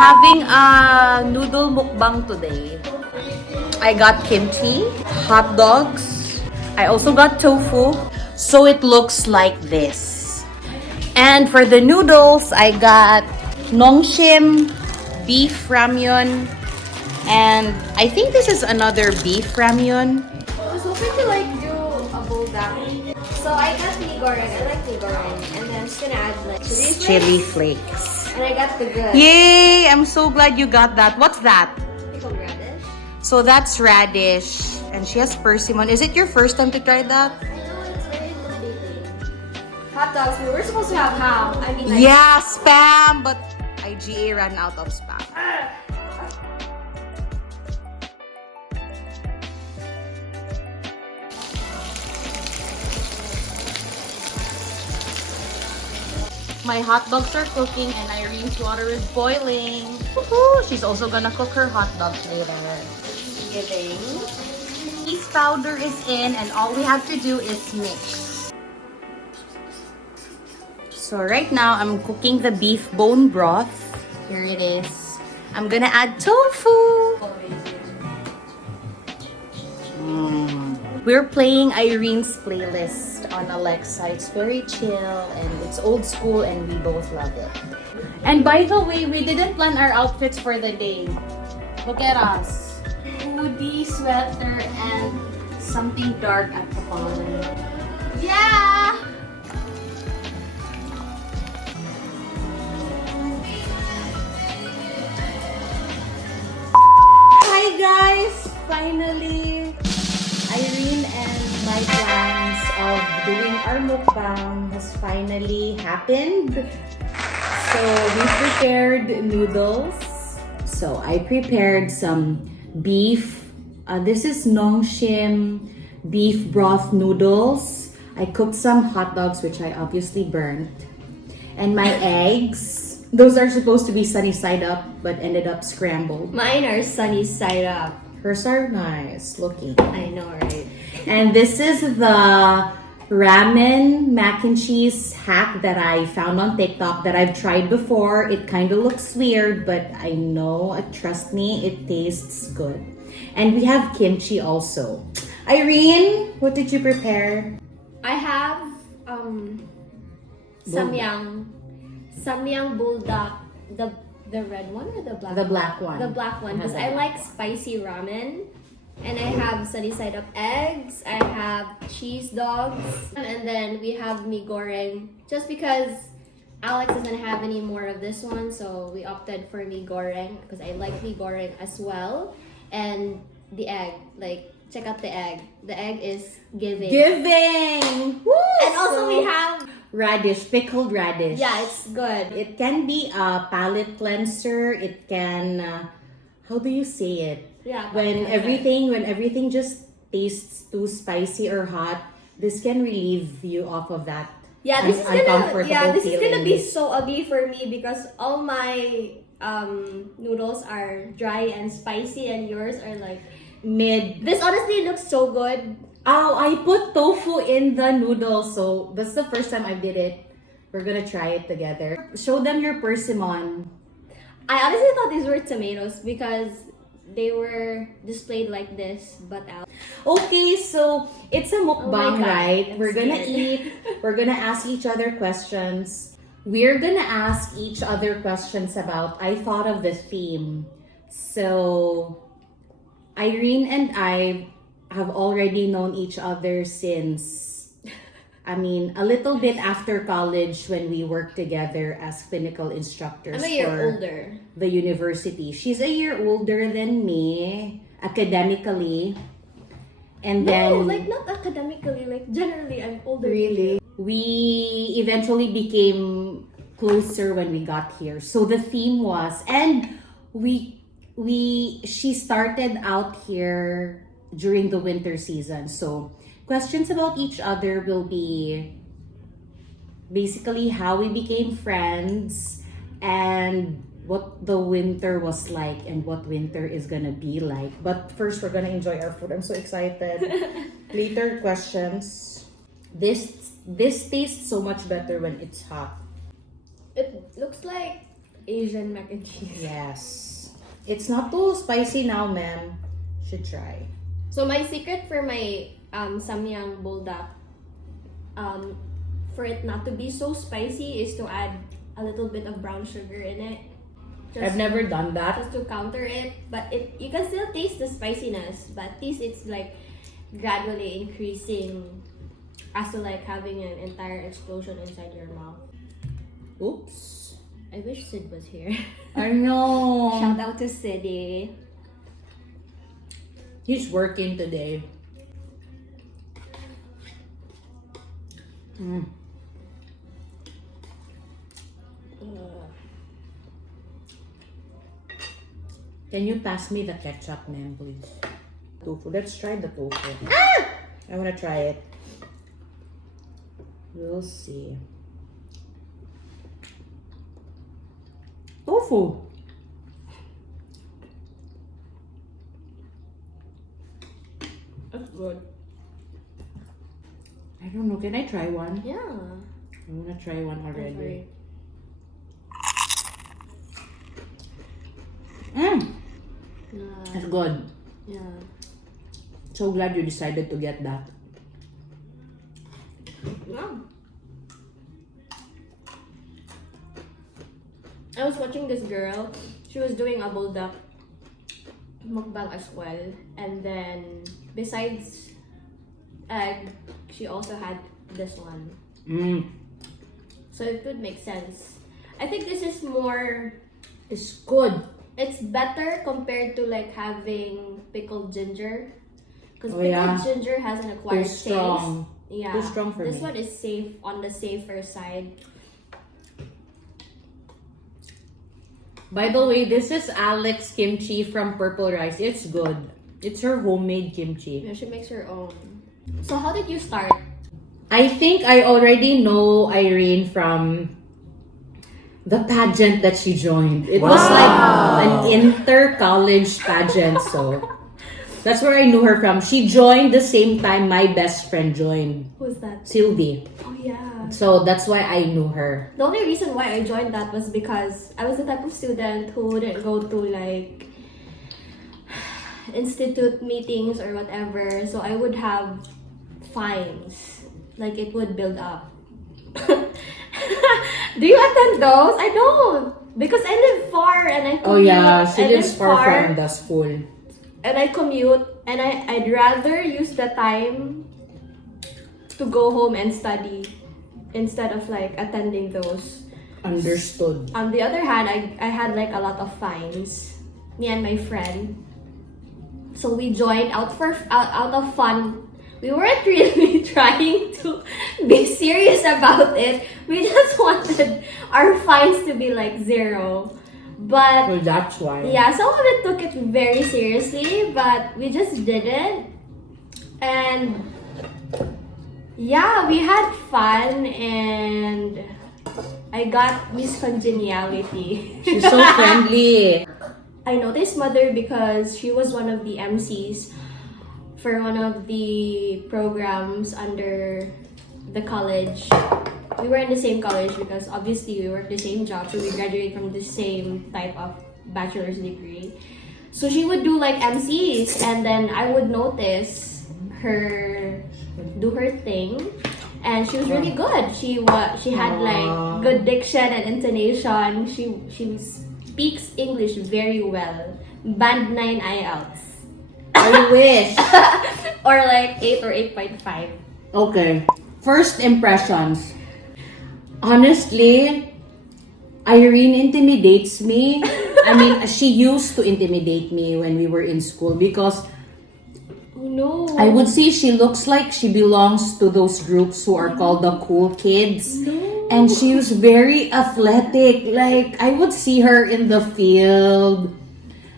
having a noodle mukbang today. I got kimchi, hot dogs. I also got tofu. So it looks like this. And for the noodles, I got nongshim, beef ramyun, and I think this is another beef ramyun. I was hoping to like do a bulldog. So I got mee goreng. I like mee goreng. And then I'm just gonna add like Chili flakes. And I got the good. Yay! I'm so glad you got that. What's that? Pickled radish. So that's radish. And she has persimmon. Is it your first time to try that? I know, it's very intimidating. Hot dogs. We were supposed to have ham. I mean, like, Yeah, spam! But IGA ran out of spam. My hot dogs are cooking and Irene's water is boiling. Woohoo! She's also gonna cook her hot dogs later. giving. Cheese powder is in and all we have to do is mix. So right now I'm cooking the beef bone broth. Here it is. I'm gonna add tofu. We're playing Irene's playlist on Alexa. It's very chill and it's old school and we both love it. And by the way, we didn't plan our outfits for the day. Look at us. Hoodie, sweater, and something dark at the bottom. Yeah! Hi guys! Finally, Irene and my plans of doing our mukbang has finally happened. So we prepared noodles. So I prepared some beef. This is nongshim beef broth noodles. I cooked some hot dogs, which I obviously burnt. And my eggs. Those are supposed to be sunny side up, but ended up scrambled. Mine are sunny side up. Hers are nice looking. I know, right? And this is the ramen mac and cheese hack that I found on TikTok that I've tried before. It kind of looks weird, but I know, trust me, it tastes good. And we have kimchi also. Irene, what did you prepare? I have samyang bulldog, the red one or the black? The black one. The black one, because I like spicy ramen. And I have sunny side up eggs. I have cheese dogs, and then we have mee goreng. Just because Alex doesn't have any more of this one, so we opted for mee goreng because I like mee goreng as well. And the egg, like, check out the egg. The egg is giving. Giving! Woo! And also we have radish, pickled radish. Yeah, it's good. It can be a palate cleanser. It can, how do you say it? Yeah. When everything just tastes too spicy or hot, this can relieve you off of that. Yeah, this is gonna be so ugly for me because all my noodles are dry and spicy, and yours are like mid. This honestly looks so good. Oh, I put tofu in the noodles, so that's the first time I did it. We're gonna try it together. Show them your persimmon. I honestly thought these were tomatoes because they were displayed like this, but out. Okay, so it's a mukbang, right? I'm We're gonna scared. eat. We're gonna ask each other questions. We're gonna ask each other questions about. I thought of the theme. So, Irene and I have already known each other since, a little bit after college when we worked together as clinical instructors. I'm a year older. The university. She's a year older than me, academically. And then... like not academically, like generally I'm older. Really? We eventually became closer when we got here. So the theme was, and she started out here during the winter season. So questions about each other will be basically how we became friends and what the winter was like and what winter is gonna be like. But first, we're gonna enjoy our food. I'm so excited. Later questions. This tastes so much better when it's hot. It looks like Asian mac and cheese. Yes. It's not too spicy now, ma'am. Should try. So my secret for my samyang buldak, for it not to be so spicy, is to add a little bit of brown sugar in it. I've never done that. Just to counter it, but you can still taste the spiciness, but at least it's like gradually increasing as to like having an entire explosion inside your mouth. Oops. I wish Sid was here. I know. Shout out to Siddy. He's working today. Can you pass me the ketchup, ma'am, please? Tofu. Let's try the tofu. Ah! I want to try it. We'll see. Tofu. That's good. I don't know. Can I try one? Yeah. I want to try one already. That's good. Yeah. So glad you decided to get that. Yeah. I was watching this girl. She was doing a buldak mukbang as well, and then besides egg, she also had this one. So it would make sense. I think this is more. It's good. It's better compared to like having pickled ginger, because Oh, pickled yeah. ginger has an acquired Too strong. taste. Yeah, Too strong for this me. one is safe, on the safer side. By the way, this is Alex kimchi from Purple Rice. It's good. It's her homemade kimchi. Yeah, she makes her own. So how did you start? I think I already know Irene from the pageant that she joined. It was like an inter-college pageant, so that's where I knew her from. She joined the same time my best friend joined, Who's that? Sylvie. Oh yeah. So that's why I knew her. The only reason why I joined that was because I was the type of student who wouldn't go to like institute meetings or whatever, so I would have fines. Like it would build up. Do you attend those? I don't, because I live far and I commute. Oh yeah, she I lives live far from the school. and I commute, and I'd rather use the time to go home and study instead of like attending those. Understood. On the other hand, I had like a lot of fines, me and my friend. So we joined out of fun. We weren't really trying to be serious about it. We just wanted our fines to be like zero. But Well, that's why. yeah, some of it took it very seriously, but we just didn't. And yeah, we had fun, and I got Miss Congeniality. She's so friendly. I noticed Mother because she was one of the MCs for one of the programs under the college. We were in the same college because obviously we work the same job, so we graduate from the same type of bachelor's degree. So she would do like MCs, and then I would notice her do her thing, and she was really good. She had like good diction and intonation. She speaks English very well. Band 9 IELTS. I wish. Or like 8 or 8.5. Okay. First impressions. Honestly, Irene intimidates me. I mean, she used to intimidate me when we were in school because Oh no. I would see she looks like she belongs to those groups who are called the cool kids. No. And she was very athletic. Like, I would see her in the field.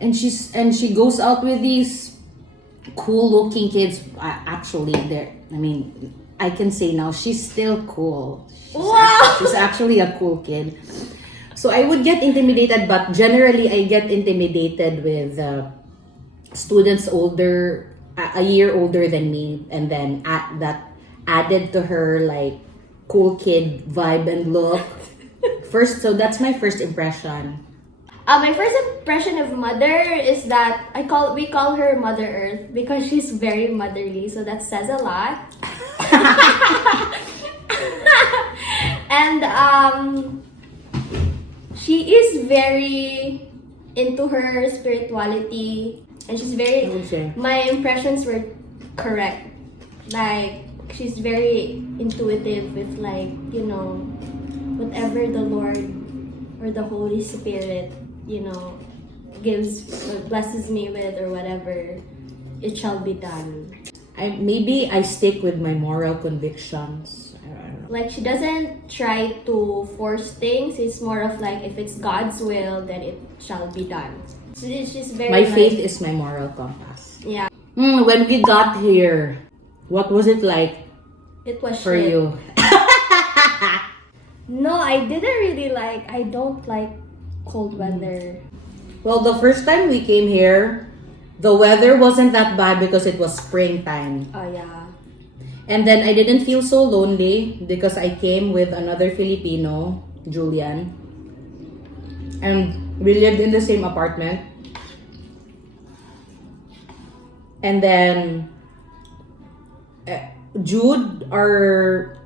And she goes out with these cool looking kids. Actually, I can say now she's still cool. Wow. She's actually a cool kid. So I would get intimidated, but generally I get intimidated with students a year older than me, and then that added to her like cool kid vibe and look. So that's my first impression. My first impression of mother is that we call her Mother Earth because she's very motherly, so that says a lot. And she is very into her spirituality, and she's very. Okay. My impressions were correct. Like she's very intuitive with whatever the Lord or the Holy Spirit, blesses me with or whatever, it shall be done. Maybe I stick with my moral convictions. I don't know. Like she doesn't try to force things. It's more of like if it's God's will, then it shall be done. So it's just very. My faith is my moral compass. Yeah. When we got here, what was it like It was for shit. you? No, I didn't really like. I don't like cold weather. Well, the first time we came here, the weather wasn't that bad because it was springtime. Oh yeah. And then I didn't feel so lonely because I came with another Filipino, Julian. And we lived in the same apartment. And then Jude, our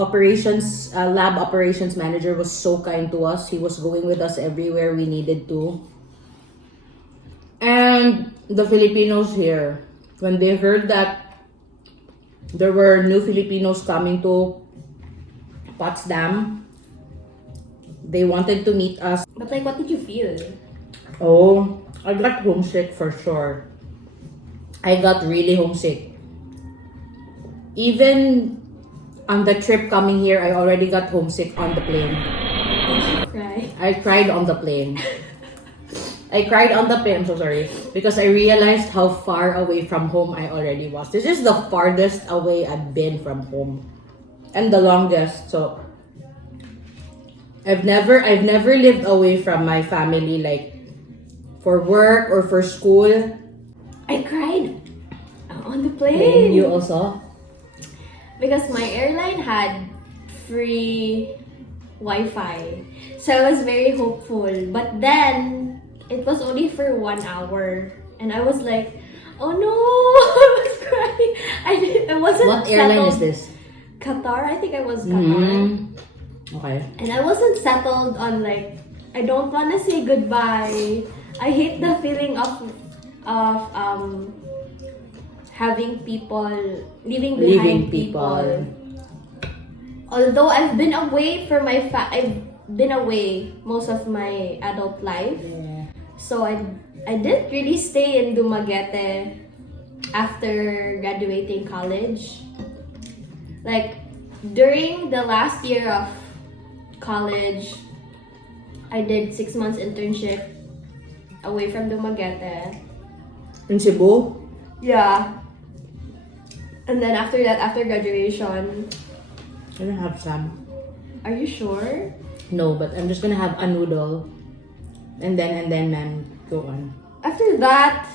lab operations manager, was so kind to us. He was going with us everywhere we needed to. And the Filipinos here, when they heard that there were new Filipinos coming to Potsdam, they wanted to meet us. But like, what did you feel? Oh, I got homesick for sure. I got really homesick. Even on the trip coming here, I already got homesick on the plane. Did you cry? I cried on the plane. I cried on the plane, I'm so sorry, because I realized how far away from home I already was. This is the farthest away I've been from home. And the longest. So I've never lived away from my family, like for work or for school. I cried on the plane. You also? Because my airline had free Wi-Fi. So I was very hopeful. But then, it was only for 1 hour. And I was like, oh no! I was crying. I wasn't What settled. airline is this? Qatar? I think I was Qatar. Okay. And I wasn't settled on like, I don't want to say goodbye. I hate the feeling of having people, leaving behind people. Although I've been away from I've been away most of my adult life. Yeah. So I didn't really stay in Dumaguete after graduating college. Like during the last year of college, I did 6 months internship away from Dumaguete. In Cebu? Yeah. And then after that, after graduation, I don't have some. are you sure? No, but I'm just gonna have a noodle. And then man, go on. After that,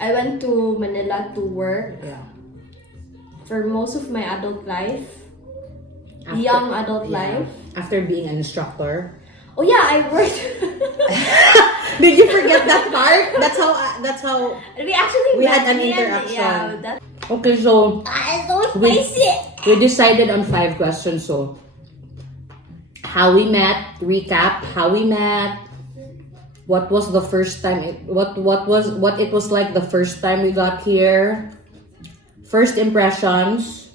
I went to Manila to work Yeah. for most of my adult life. After- Young adult yeah. life. After being an instructor. Oh yeah, I worked. Did you forget that part? That's how. We actually We had met an me and- interaction. Yeah, that. Okay, so It's so We- spicy. we decided on 5 questions. So, how we met, recap how we met. What was the first time? What it was like the first time we got here. First impressions.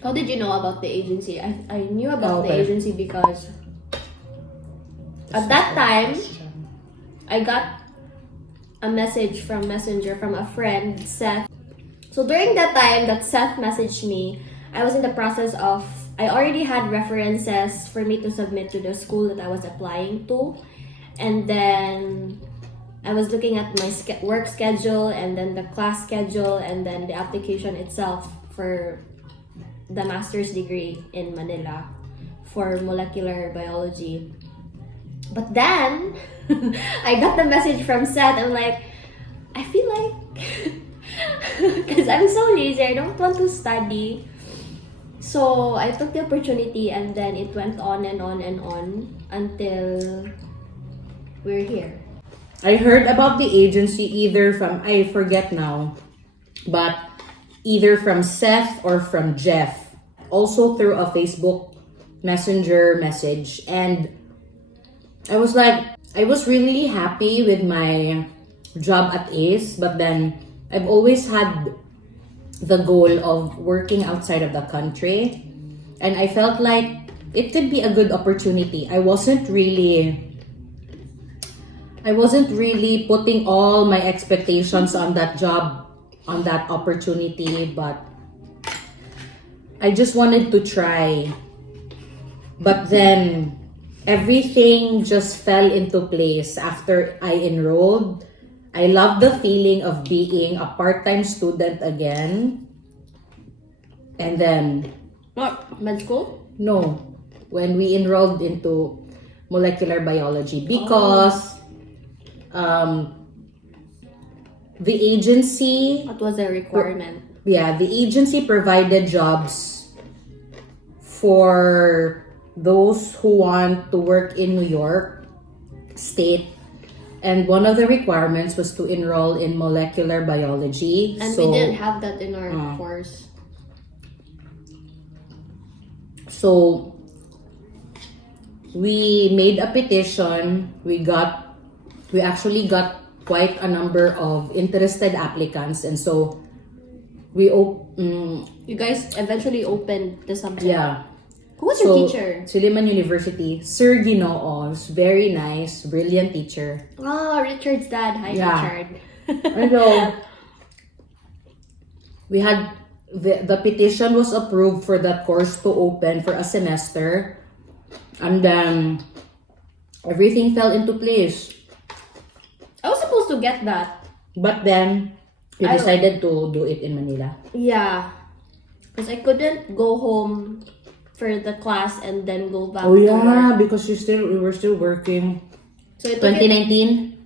How did you know about the agency? I knew about the Okay. agency because at that time, I got a message from Messenger from a friend, Seth. So during that time that Seth messaged me, I was in the process of, I already had references for me to submit to the school that I was applying to. And then I was looking at my work schedule and then the class schedule and then the application itself for the master's degree in Manila for molecular biology. But then, I got the message from Seth. I'm like, I feel like, because I'm so lazy, I don't want to study. So I took the opportunity, and then it went on and on and on until we're here. I heard about the agency either from, I forget now, but either from Seth or from Jeff. Also through a Facebook Messenger message. And I was like, I was really happy with my job at Ace, but then I've always had the goal of working outside of the country. And I felt like it could be a good opportunity. I wasn't really putting all my expectations on that job, on that opportunity, but I just wanted to try. But then everything just fell into place after I enrolled. I love the feeling of being a part-time student again. And then, What? Med school? no, when we enrolled into molecular biology, because the agency, What was the requirement? yeah, the agency provided jobs for those who want to work in New York State. And one of the requirements was to enroll in molecular biology. And so, we didn't have that in our course. So we made a petition. We actually got quite a number of interested applicants, and so we You guys eventually opened the subject. yeah. Who was your teacher? Suleiman University, Sir Ginoo, very nice, brilliant teacher. Oh, Richard's dad. Hi, Yeah. Richard. And so we had the petition was approved for that course to open for a semester, and then everything fell into place. I was supposed to get that. But then we I don't- decided to do it in Manila. Yeah. Because I couldn't go home for the class and then go back Oh to yeah, work. because we were still working. So I took it, 2019.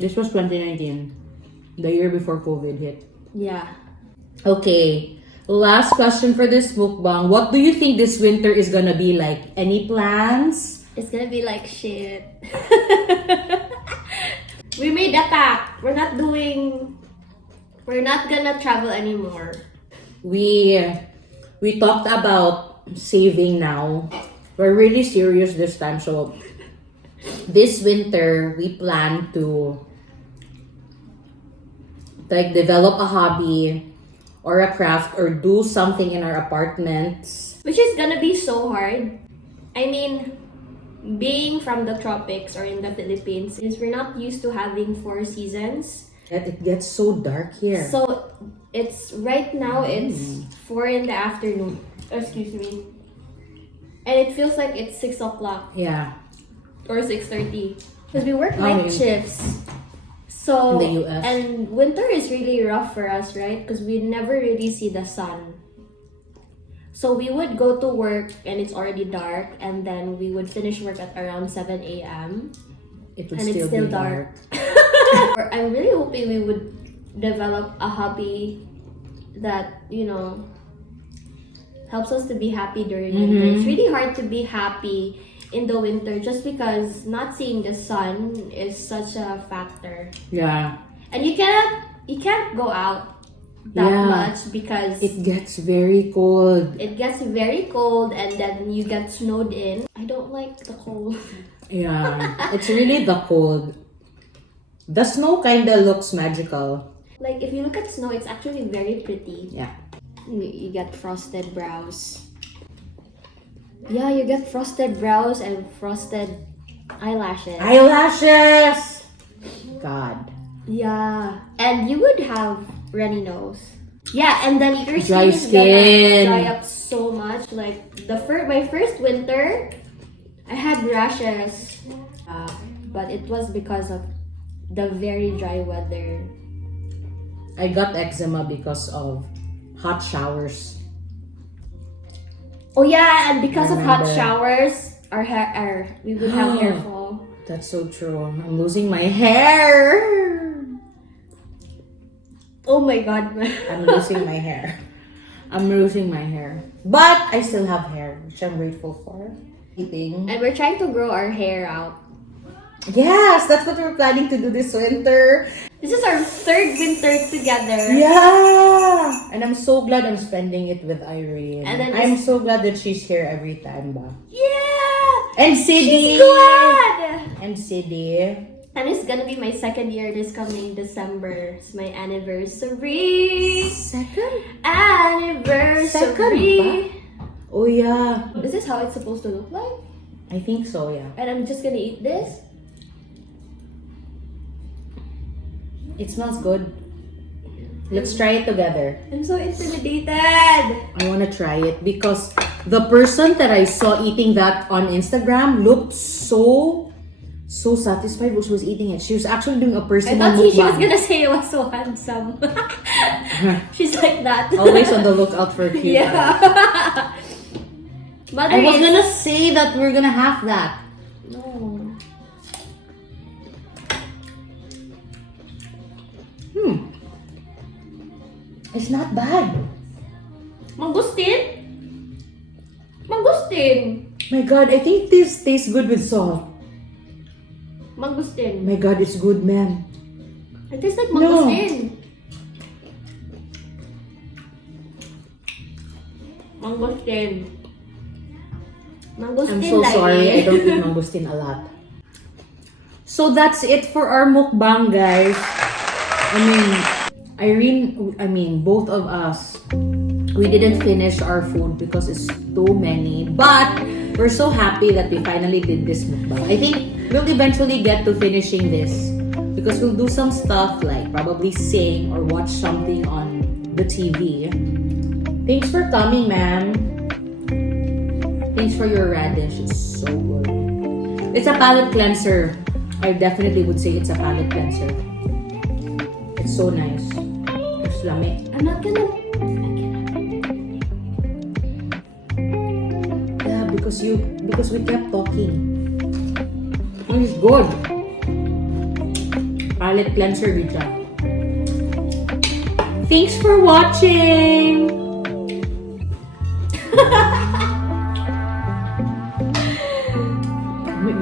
This was 2019, the year before COVID hit. yeah. Okay, last question for this mukbang. What do you think this winter is gonna be like? Any plans? It's gonna be like shit. We made a pact. We're not gonna travel anymore. We talked about saving now. We're really serious this time. So this winter we plan to like develop a hobby or a craft or do something in our apartments. Which is gonna be so hard. I mean, being from the tropics or in the Philippines, is we're not used to having 4 seasons. It gets so dark here. So it's right now it's 4 in the afternoon. Excuse me. And it feels like it's 6 o'clock Yeah, or 6:30. Because we work Oh, night in- shifts. So in the US. and winter is really rough for us, right? Because we never really see the sun. So we would go to work and it's already dark, and then we would finish work at around 7 a.m. it would and it's still still be dark. Or I'm really hoping we would develop a hobby that, you know, helps us to be happy during winter. It's really hard to be happy in the winter just because not seeing the sun is such a factor. Yeah, And you can't go out that Yeah. much because it gets very cold. it gets very cold and then you get snowed in. I don't like the cold. Yeah, it's really the cold. The snow kinda looks magical. Like if you look at snow, it's actually very pretty. Yeah. You get frosted brows. Yeah, you get frosted brows and frosted eyelashes. Eyelashes! God. Yeah, and you would have runny nose. Yeah, and then your Dry skin is skin. gonna dry up so much. Like my first winter, I had rashes, but it was because of the very dry weather. I got eczema because of hot showers. Oh yeah, and because of hot Remember. showers, we would have hair fall. That's so true. I'm losing my hair. Oh my god. I'm losing my hair. I'm losing my hair. But I still have hair, which I'm grateful for. Eating. And we're trying to grow our hair out. Yes, that's what we're planning to do this winter. This is our third winter together. Yeah! And I'm so glad I'm spending it with Irene. And then I'm so glad that she's here every time, ba? Yeah! And Sidney! She's glad! And Sidney. And it's gonna be my second year this coming December. It's my anniversary. Second? Anniversary. Second ba? Oh yeah. Is this how it's supposed to look like? I think so, yeah. And I'm just gonna eat this. It smells good. Let's try it together. I'm so intimidated. I want to try it because the person that I saw eating that on Instagram looked so satisfied when she was eating it. She was actually doing a I personal thought she was mukbang. gonna say it was so handsome. She's like that. Always on the lookout for cute. Yeah. Mother I was is- gonna say that we're gonna have that. No. It's not bad. Mangustin? Mangustin. My God, I think this tastes good with salt. Mangustin. My God, it's good, man. It tastes like No. mangustin. Mangustin. Mangustin I'm so like sorry, it. I don't eat mangosteen a lot. So that's it for our mukbang, guys. Both of us, we didn't finish our food because it's too many. But we're so happy that we finally did this mukbang. I think we'll eventually get to finishing this because we'll do some stuff like probably sing or watch something on the TV. Thanks for coming, ma'am. Thanks for your radish. It's so good. It's a palate cleanser. I definitely would say it's a palate cleanser. It's so nice. It's lami. I'm not gonna. Yeah, because we kept talking. It's good. Palate cleanser, Rita. Thanks for watching. May